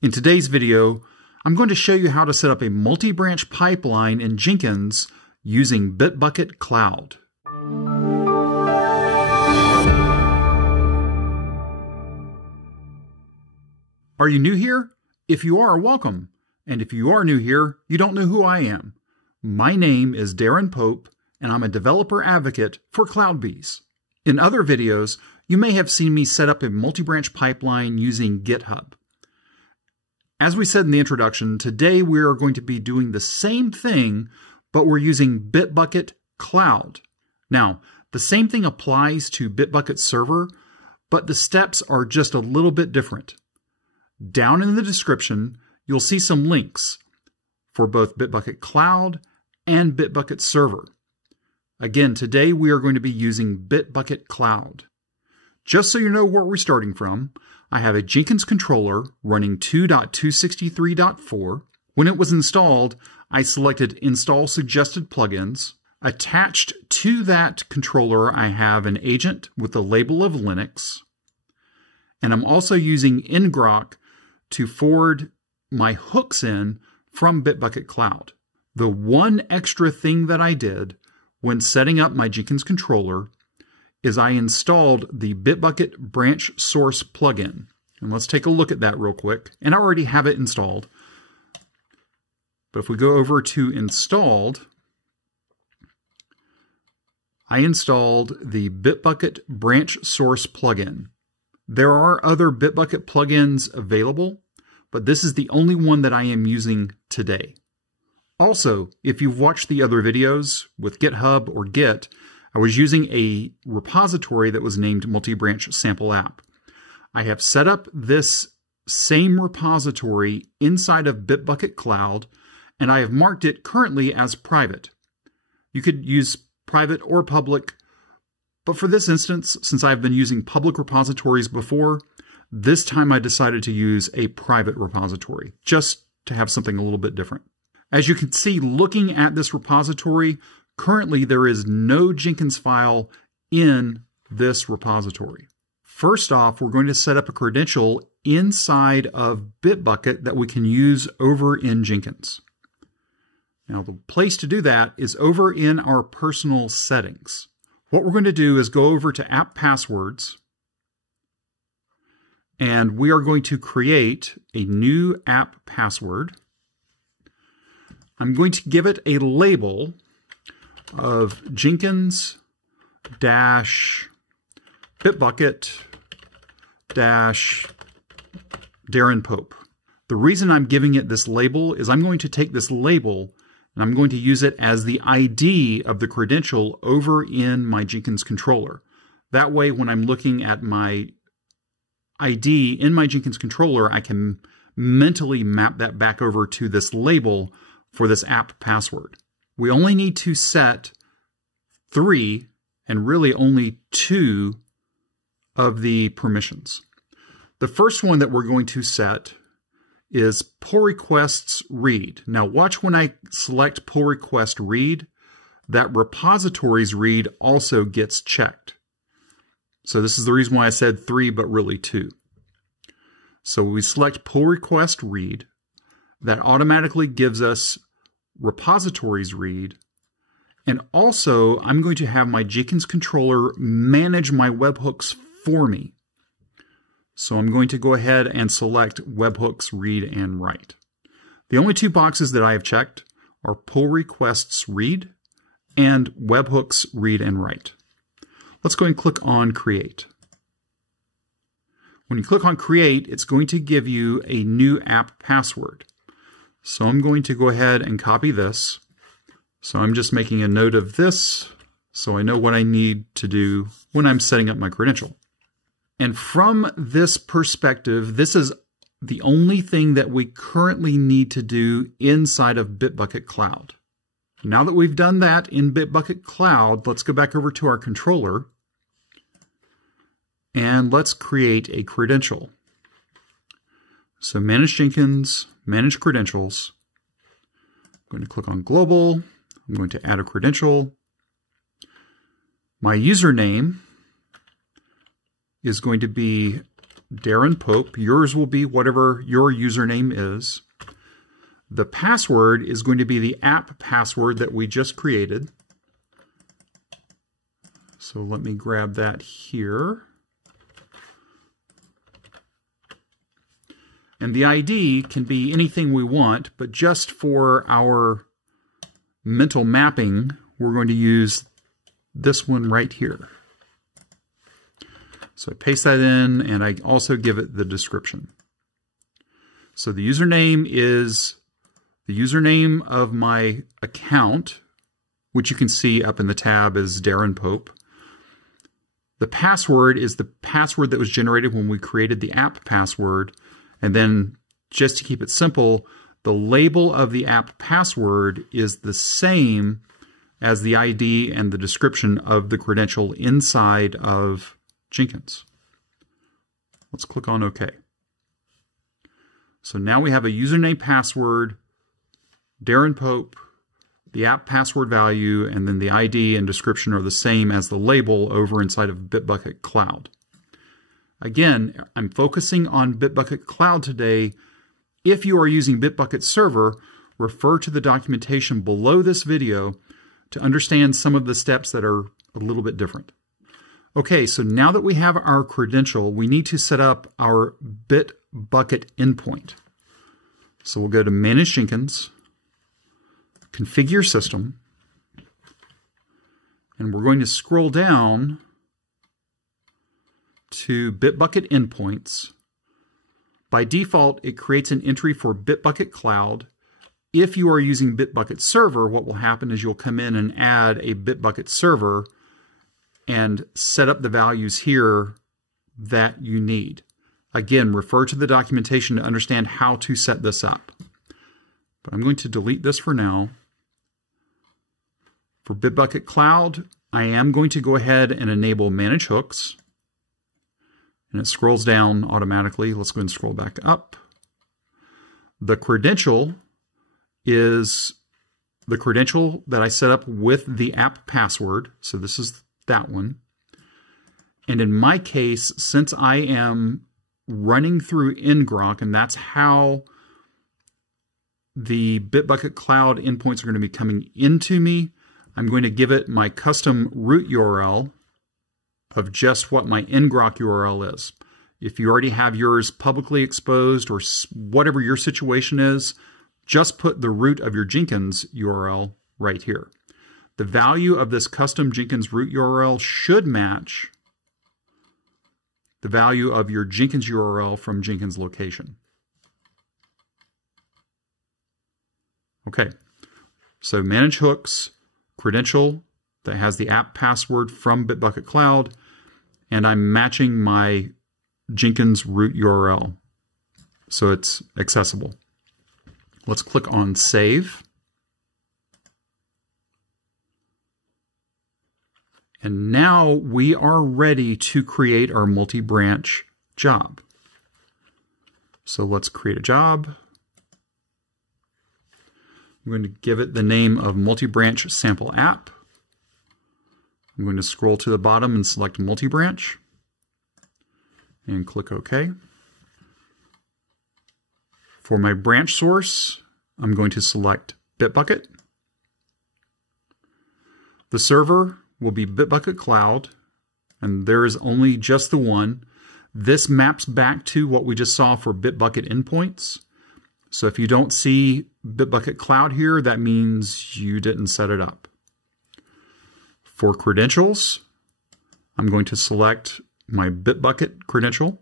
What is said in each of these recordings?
In today's video, I'm going to show you how to set up a multi-branch pipeline in Jenkins using Bitbucket Cloud. Are you new here? If you are, welcome. And if you are new here, you don't know who I am. My name is Darren Pope, and I'm a developer advocate for CloudBees. In other videos, you may have seen me set up a multi-branch pipeline using GitHub. As we said in the introduction, today we are going to be doing the same thing, but we're using Bitbucket Cloud. Now, the same thing applies to Bitbucket Server, but the steps are just a little bit different. Down in the description, you'll see some links for both Bitbucket Cloud and Bitbucket Server. Again, today we are going to be using Bitbucket Cloud. Just so you know where we're starting from, I have a Jenkins controller running 2.263.4. When it was installed, I selected Install Suggested Plugins. Attached to that controller, I have an agent with the label of Linux. And I'm also using ngrok to forward my hooks in from Bitbucket Cloud. The one extra thing that I did when setting up my Jenkins controller is I installed the Bitbucket branch source plugin. And let's take a look at that real quick. And I already have it installed. But if we go over to installed, I installed the Bitbucket branch source plugin. There are other Bitbucket plugins available, but this is the only one that I am using today. Also, if you've watched the other videos with GitHub or Git, I was using a repository that was named Multibranch Sample App. I have set up this same repository inside of Bitbucket Cloud, and I have marked it currently as private. You could use private or public, but for this instance, since I've been using public repositories before, this time I decided to use a private repository, just to have something a little bit different. As you can see, looking at this repository, currently there is no Jenkinsfile in this repository. First off, we're going to set up a credential inside of Bitbucket that we can use over in Jenkins. Now, the place to do that is over in our personal settings. What we're going to do is go over to App Passwords, and we are going to create a new app password. I'm going to give it a label of Jenkins-Bitbucket-Darren Pope. The reason I'm giving it this label is I'm going to take this label and I'm going to use it as the ID of the credential over in my Jenkins controller. That way, when I'm looking at my ID in my Jenkins controller, I can mentally map that back over to this label for this app password. We only need to set 3 and really only 2 of the permissions. The first one that we're going to set is pull requests read. Now watch when I select pull request read, that repositories read also gets checked. So this is the reason why I said 3, but really 2. So we select pull request read. That automatically gives us repositories read. And also, I'm going to have my Jenkins controller manage my webhooks for me. So I'm going to go ahead and select webhooks read and write. The only 2 boxes that I have checked are pull requests read and webhooks read and write. Let's go and click on create. When you click on create, it's going to give you a new app password. So I'm going to go ahead and copy this. So I'm just making a note of this so I know what I need to do when I'm setting up my credential. And from this perspective, this is the only thing that we currently need to do inside of Bitbucket Cloud. Now that we've done that in Bitbucket Cloud, let's go back over to our controller and let's create a credential. So manage Jenkins, manage credentials. I'm going to click on global. I'm going to add a credential. My username is going to be Darren Pope. Yours will be whatever your username is. The password is going to be the app password that we just created. So let me grab that here. And the ID can be anything we want, but just for our mental mapping, we're going to use this one right here. So I paste that in, and I also give it the description. So the username is the username of my account, which you can see up in the tab as Darren Pope. The password is the password that was generated when we created the app password. And then, just to keep it simple, the label of the app password is the same as the ID and the description of the credential inside of Jenkins. Let's click on OK. So now we have a username, password, Darren Pope, the app password value, and then the ID and description are the same as the label over inside of Bitbucket Cloud. Again, I'm focusing on Bitbucket Cloud today. If you are using Bitbucket Server, refer to the documentation below this video to understand some of the steps that are a little bit different. Okay, so now that we have our credential, we need to set up our Bitbucket endpoint. So we'll go to Manage Jenkins, Configure System, and we're going to scroll down to Bitbucket Endpoints. By default, it creates an entry for Bitbucket Cloud. If you are using Bitbucket Server, what will happen is you'll come in and add a Bitbucket Server and set up the values here that you need. Again, refer to the documentation to understand how to set this up. But I'm going to delete this for now. For Bitbucket Cloud, I am going to go ahead and enable Manage Hooks. And it scrolls down automatically. Let's go ahead and scroll back up. The credential is the credential that I set up with the app password. So this is that one. And in my case, since I am running through ngrok, and that's how the Bitbucket Cloud endpoints are going to be coming into me, I'm going to give it my custom root URL of just what my ngrok URL is. If you already have yours publicly exposed or whatever your situation is, just put the root of your Jenkins URL right here. The value of this custom Jenkins root URL should match the value of your Jenkins URL from Jenkins location. Okay, so Manage Hooks, credential that has the app password from Bitbucket Cloud, and I'm matching my Jenkins root URL so it's accessible. Let's click on Save. And now we are ready to create our multi-branch job. So let's create a job. I'm going to give it the name of Multibranch Sample App. I'm going to scroll to the bottom and select Multibranch and click OK. For my branch source, I'm going to select Bitbucket. The server will be Bitbucket Cloud, and there is only just the one. This maps back to what we just saw for Bitbucket endpoints. So if you don't see Bitbucket Cloud here, that means you didn't set it up. For credentials, I'm going to select my Bitbucket credential.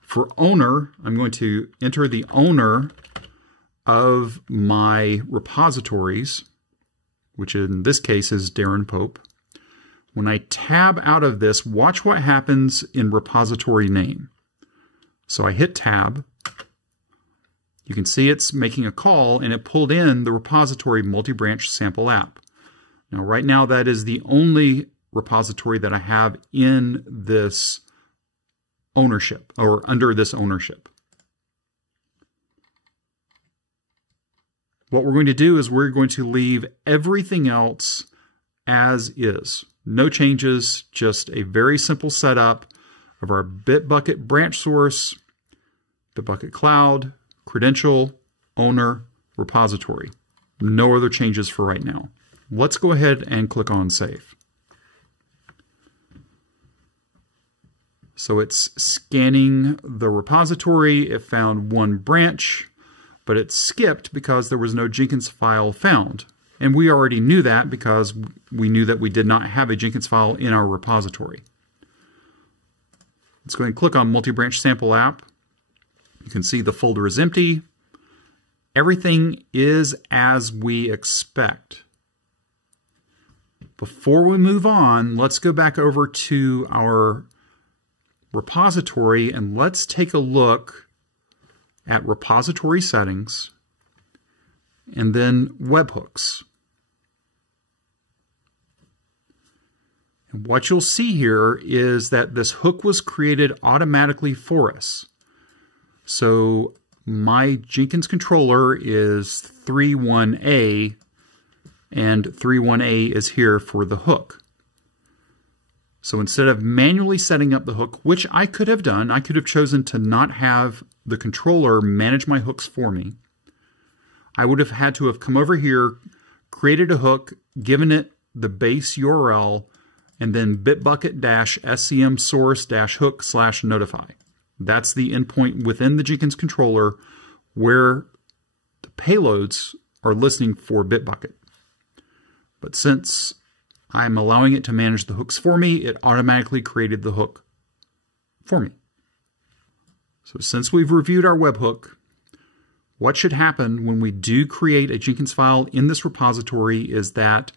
For owner, I'm going to enter the owner of my repositories, which in this case is Darren Pope. When I tab out of this, watch what happens in repository name. So I hit tab. You can see it's making a call, and it pulled in the repository Multibranch Sample App. Now, right now, that is the only repository that I have in this ownership, or under this ownership. What we're going to do is we're going to leave everything else as is. No changes, just a very simple setup of our Bitbucket branch source, Bitbucket Cloud, credential, owner, repository. No other changes for right now. Let's go ahead and click on Save. So it's scanning the repository. It found one branch, but it skipped because there was no Jenkins file found. And we already knew that because we knew that we did not have a Jenkins file in our repository. Let's go ahead and click on Multibranch Sample App. You can see the folder is empty. Everything is as we expect. Before we move on, let's go back over to our repository and let's take a look at repository settings and then webhooks. And what you'll see here is that this hook was created automatically for us. So my Jenkins controller is 3.1a, and 3.1a is here for the hook. So instead of manually setting up the hook, which I could have done, I could have chosen to not have the controller manage my hooks for me. I would have had to have come over here, created a hook, given it the base URL, and then bitbucket-scm source-hook/notify. That's the endpoint within the Jenkins controller where the payloads are listening for Bitbucket. But since I'm allowing it to manage the hooks for me, it automatically created the hook for me. So since we've reviewed our webhook, what should happen when we do create a Jenkins file in this repository is that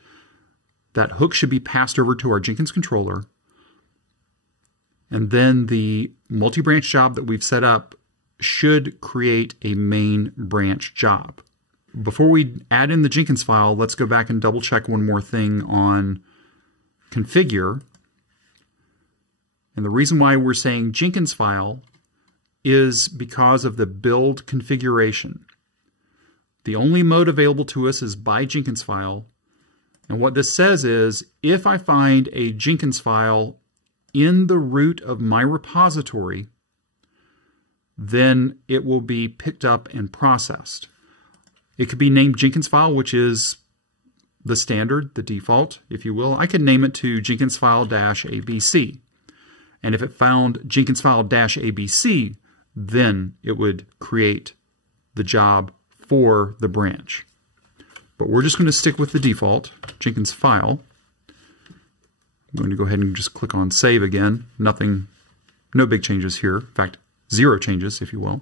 that hook should be passed over to our Jenkins controller, and then the multi-branch job that we've set up should create a main branch job. Before we add in the Jenkins file, let's go back and double check one more thing on configure. And the reason why we're saying Jenkins file is because of the build configuration. The only mode available to us is by Jenkins file. And what this says is, if I find a Jenkins file in the root of my repository, then it will be picked up and processed. It could be named Jenkins file, which is the standard, the default, if you will. I could name it to Jenkinsfile-ABC. And if it found Jenkinsfile-ABC, then it would create the job for the branch. But we're just going to stick with the default, Jenkins file. I'm going to go ahead and just click on Save again. No big changes here. In fact, 0 changes, if you will.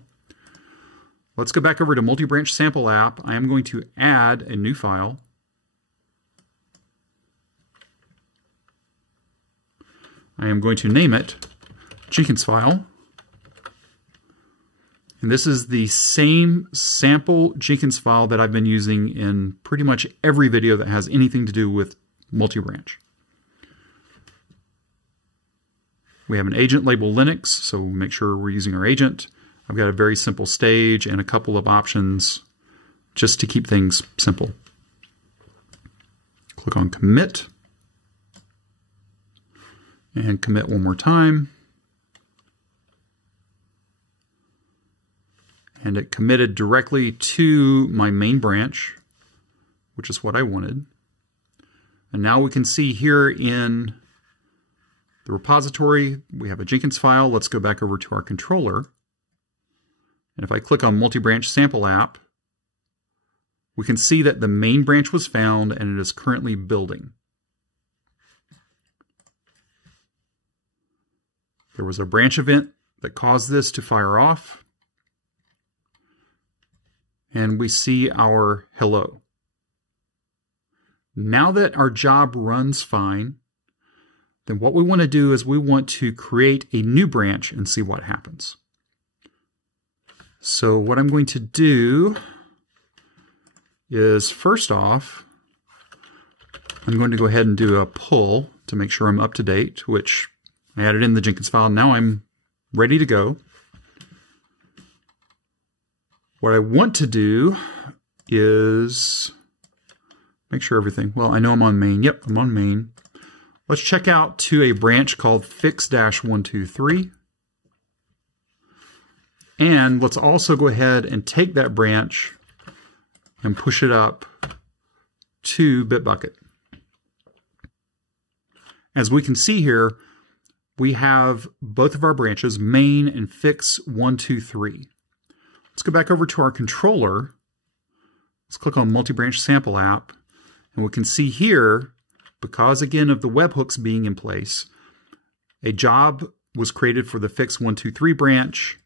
Let's go back over to Multibranch Sample App. I am going to add a new file. I am going to name it Jenkinsfile. And this is the same sample Jenkins file that I've been using in pretty much every video that has anything to do with multi-branch. We have an agent labeled Linux, so make sure we're using our agent. I've got a very simple stage and a couple of options just to keep things simple. Click on Commit. And commit one more time. And it committed directly to my main branch, which is what I wanted. And now we can see here in the repository, we have a Jenkins file. Let's go back over to our controller. And if I click on Multibranch Sample App, we can see that the main branch was found and it is currently building. There was a branch event that caused this to fire off. And we see our hello. Now that our job runs fine, then what we want to do is we want to create a new branch and see what happens. So what I'm going to do is, first off, I'm going to go ahead and do a pull to make sure I'm up to date, which I added in the Jenkins file. Now I'm ready to go. What I want to do is make sure everything, well, I know I'm on main. Yep, I'm on main. Let's check out to a branch called fix-123. And let's also go ahead and take that branch and push it up to Bitbucket. As we can see here, we have both of our branches, main and fix-123. Let's go back over to our controller. Let's click on Multibranch Sample App. And we can see here, because again of the webhooks being in place, a job was created for the fix-123 branch,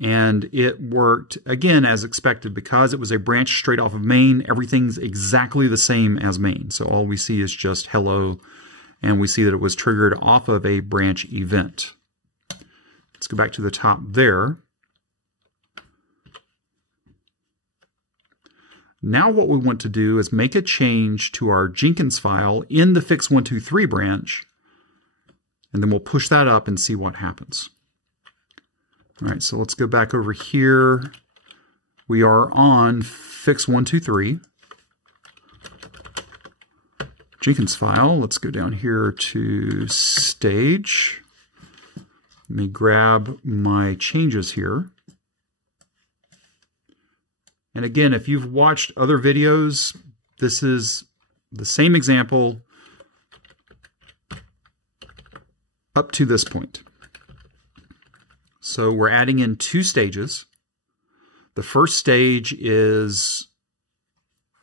and it worked again as expected. Because it was a branch straight off of main, everything's exactly the same as main. So all we see is just hello, and we see that it was triggered off of a branch event. Let's go back to the top there. Now what we want to do is make a change to our Jenkins file in the fix-123 branch, and then we'll push that up and see what happens. All right, so let's go back over here. We are on fix-123. Jenkinsfile, let's go down here to stage. Let me grab my changes here. And again, if you've watched other videos, this is the same example up to this point. So we're adding in 2 stages. The first stage is,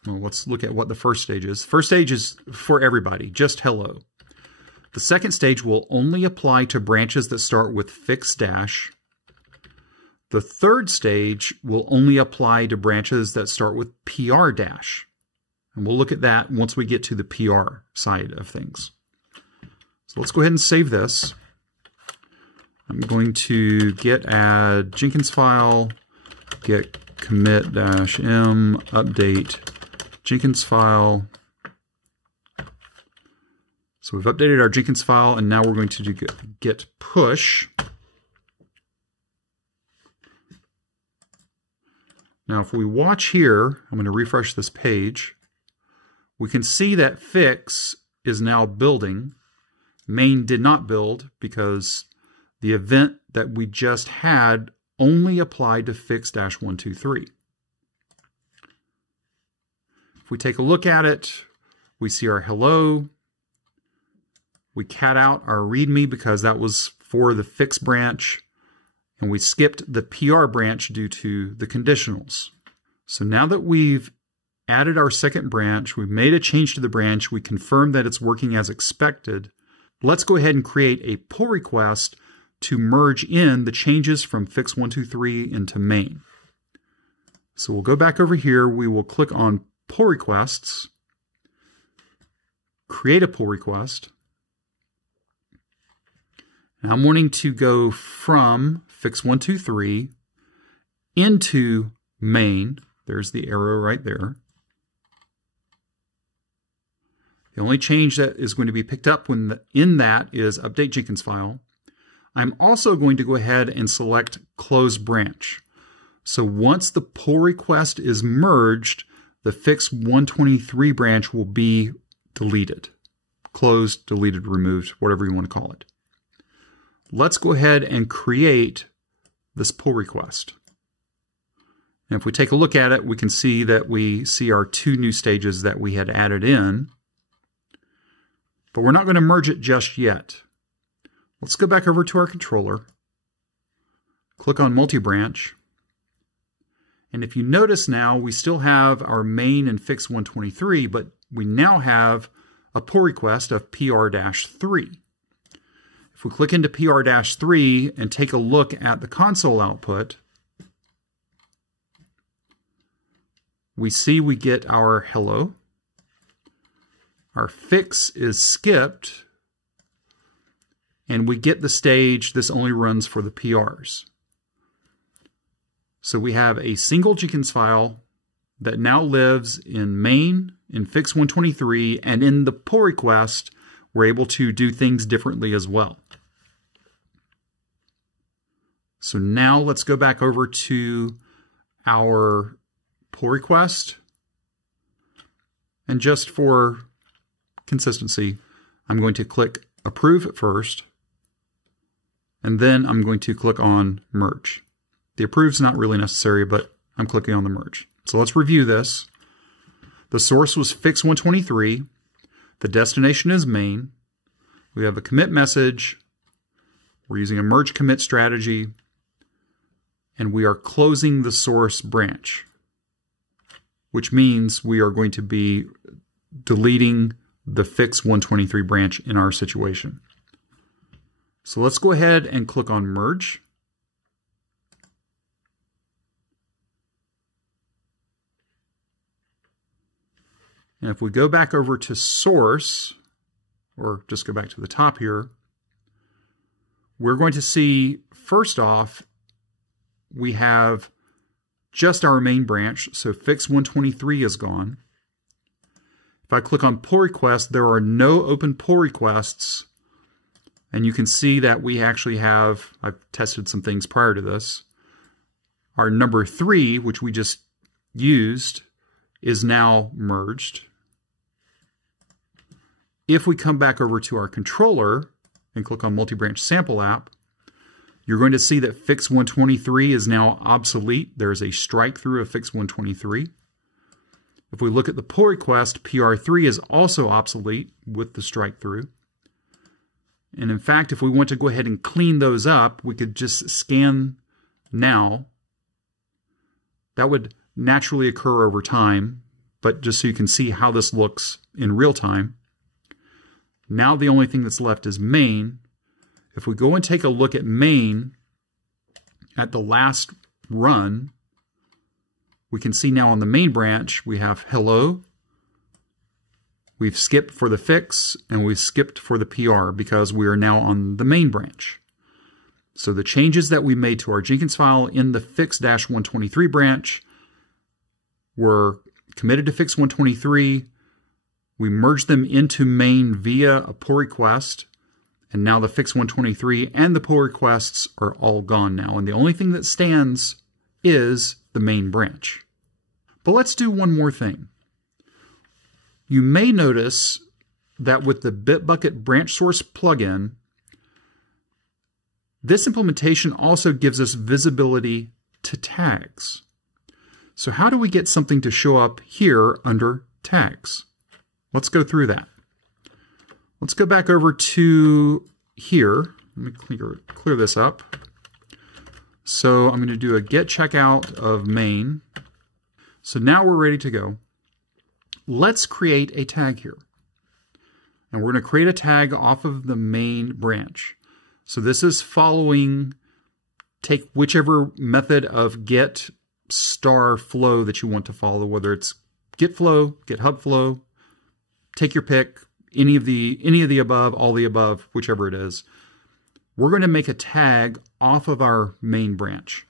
well, let's look at what the first stage is. First stage is for everybody, just hello. The second stage will only apply to branches that start with fix-. The third stage will only apply to branches that start with PR-. And we'll look at that once we get to the PR side of things. So let's go ahead and save this. I'm going to git add Jenkinsfile, git commit-m, update Jenkinsfile. So we've updated our Jenkinsfile, and now we're going to do git push. Now if we watch here, I'm going to refresh this page, we can see that fix is now building. Main did not build because the event that we just had only applied to fix-123. If we take a look at it, we see our hello. We cat out our readme because that was for the fix branch, and we skipped the PR branch due to the conditionals. So now that we've added our second branch, we've made a change to the branch, we confirmed that it's working as expected, let's go ahead and create a pull request to merge in the changes from fix-123 into main. So we'll go back over here, we will click on pull requests, create a pull request. Now I'm wanting to go from fix-123 into main. There's the arrow right there. The only change that is going to be picked up in that is update Jenkinsfile. I'm also going to go ahead and select close branch. So once the pull request is merged, the fix-123 branch will be deleted. Closed, deleted, removed, whatever you want to call it. Let's go ahead and create this pull request. And if we take a look at it, we can see that we see our 2 new stages that we had added in. But we're not going to merge it just yet. Let's go back over to our controller, click on Multibranch, and if you notice now, we still have our main and fix-123, but we now have a pull request of PR-3. If we click into PR-3 and take a look at the console output, we see we get our hello. Our fix is skipped, and we get the stage, this only runs for the PRs. So we have a single Jenkins file that now lives in main, in fix-123, and in the pull request, we're able to do things differently as well. So now let's go back over to our pull request. And just for consistency, I'm going to click Approve at first, and then I'm going to click on Merge. The Approve is not really necessary, but I'm clicking on the Merge. So let's review this. The source was Fix123. The destination is main. We have a commit message. We're using a merge commit strategy. And we are closing the source branch, which means we are going to be deleting the Fix123 branch in our situation. So let's go ahead and click on Merge. And if we go back over to Source, or just go back to the top here, we're going to see, first off, we have just our main branch, so Fix123 is gone. If I click on pull request, there are no open pull requests, and you can see that we actually have, I've tested some things prior to this, our number 3, which we just used, is now merged. If we come back over to our controller and click on Multibranch Sample App, you're going to see that Fix123 is now obsolete. There's a strike through of Fix123. If we look at the pull request, PR3 is also obsolete with the strike through. And in fact, if we want to go ahead and clean those up, we could just scan now. That would naturally occur over time, but just so you can see how this looks in real time. Now the only thing that's left is main. If we go and take a look at main at the last run, we can see now on the main branch we have hello. We've skipped for the fix and we've skipped for the PR because we are now on the main branch. So the changes that we made to our Jenkins file in the Fix-123 branch were committed to Fix123. We merged them into main via a pull request, and now the Fix123 and the pull requests are all gone now, and the only thing that stands is the main branch. But let's do one more thing. You may notice that with the Bitbucket branch source plugin, this implementation also gives us visibility to tags. So how do we get something to show up here under tags? Let's go through that. Let's go back over to here. Let me clear this up. So I'm going to do a get checkout of main. So now we're ready to go. Let's create a tag here. And we're going to create a tag off of the main branch. So this is following, take whichever method of get star flow that you want to follow, whether it's get flow, get hub flow, take your pick, any of the above, all the above, whichever it is. We're going to make a tag off of our main branch.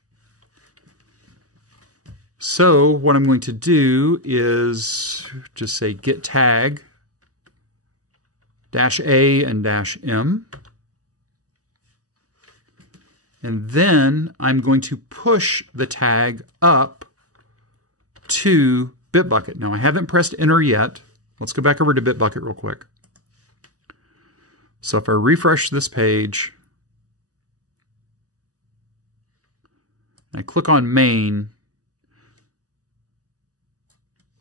So what I'm going to do is just say get tag -A and -M. And then I'm going to push the tag up to Bitbucket. Now I haven't pressed enter yet. Let's go back over to Bitbucket real quick. So if I refresh this page, and I click on main,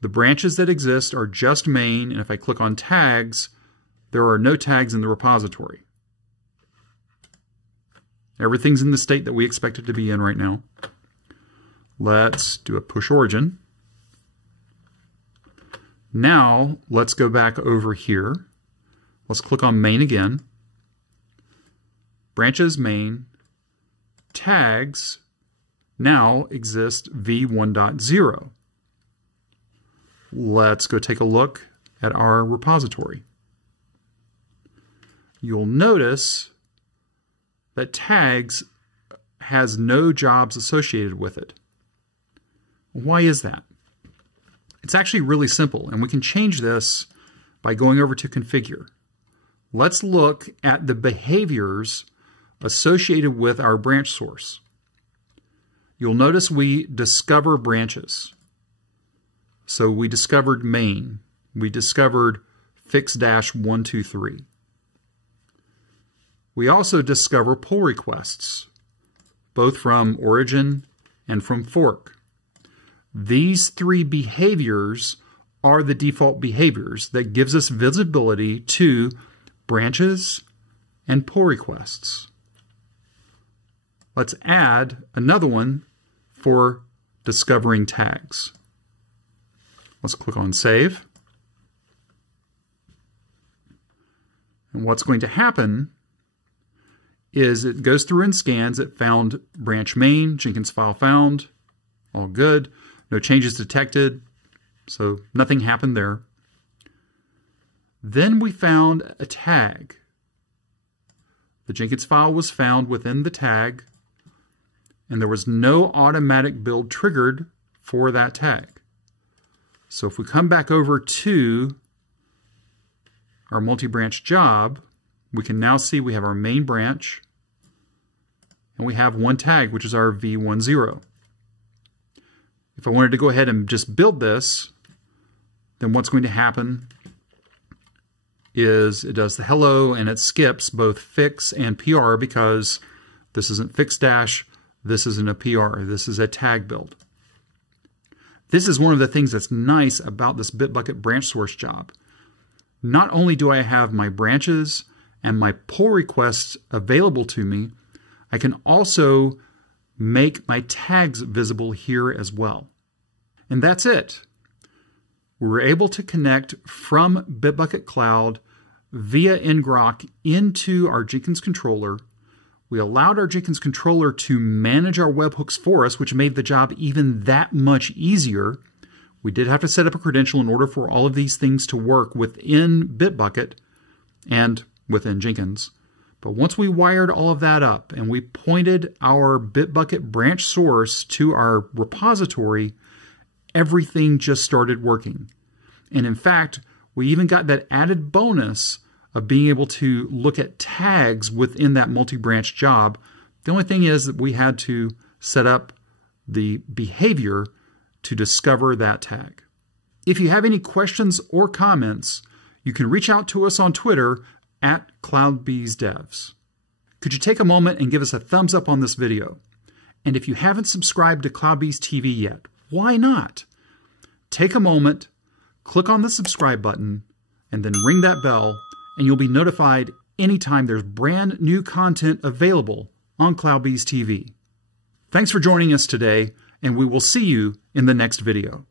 the branches that exist are just main, and if I click on tags, there are no tags in the repository. Everything's in the state that we expect it to be in right now. Let's do a push origin. Now, let's go back over here. Let's click on main again. Branches main. Tags now exist v1.0. Let's go take a look at our repository. You'll notice that tags has no jobs associated with it. Why is that? It's actually really simple, and we can change this by going over to Configure. Let's look at the behaviors associated with our branch source. You'll notice we discover branches. So we discovered main. We discovered Fix-123. we also discover pull requests, both from origin and from fork. These three behaviors are the default behaviors that gives us visibility to branches and pull requests. Let's add another one for discovering tags. Let's click on Save. And what's going to happen is it goes through and scans. It found branch main, Jenkinsfile found, all good. No changes detected, so nothing happened there. Then we found a tag. The Jenkinsfile was found within the tag, and there was no automatic build triggered for that tag. So if we come back over to our multi-branch job, we can now see we have our main branch, and we have one tag, which is our V10. If I wanted to go ahead and just build this, then what's going to happen is it does the hello and it skips both fix and PR because this isn't fix dash, this isn't a PR, this is a tag build. This is one of the things that's nice about this Bitbucket branch source job. Not only do I have my branches and my pull requests available to me, I can also make my tags visible here as well. And that's it. We were able to connect from Bitbucket Cloud via ngrok into our Jenkins controller. We allowed our Jenkins controller to manage our webhooks for us, which made the job even that much easier. We did have to set up a credential in order for all of these things to work within Bitbucket and within Jenkins. But once we wired all of that up and we pointed our Bitbucket branch source to our repository, everything just started working. And in fact, we even got that added bonus of being able to look at tags within that multi-branch job. The only thing is that we had to set up the behavior to discover that tag. If you have any questions or comments, you can reach out to us on Twitter at CloudBeesDevs. Could you take a moment and give us a thumbs up on this video? And if you haven't subscribed to CloudBees TV yet, why not? Take a moment, click on the subscribe button, and then ring that bell, and you'll be notified anytime there's brand new content available on CloudBees TV. Thanks for joining us today, and we will see you in the next video.